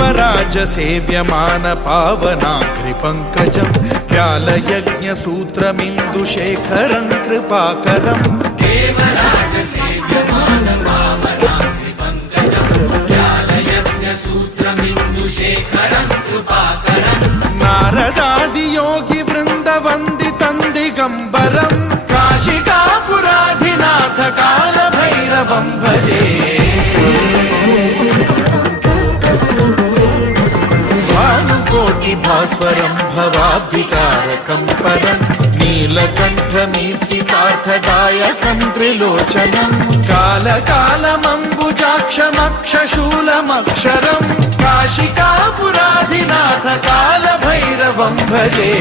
देवराज सेव्यमान पावनाघ्रिपङ्कजं व्यालयज्ञसूत्रमिन्दुशेखरं कृपाकरं देवराज सेव्यमान पावनाघ्रिपङ्कजं व्यालयज्ञसूत्रमिन्दुशेखरं कृपाकरं नारदादियोगि वृन्दवन्दितं दिगम्बरं काशिकापुराधिनाथ कालभैरवं भजे भास्वरं भवाब्धिकारकं परं नीलकण्ठमीप्सितार्थदायकं त्रिलोचनं कालकालमम्बुजाक्षमक्षशूलमक्षरं काशिकापुराधिनाथ कालभैरवं भजे।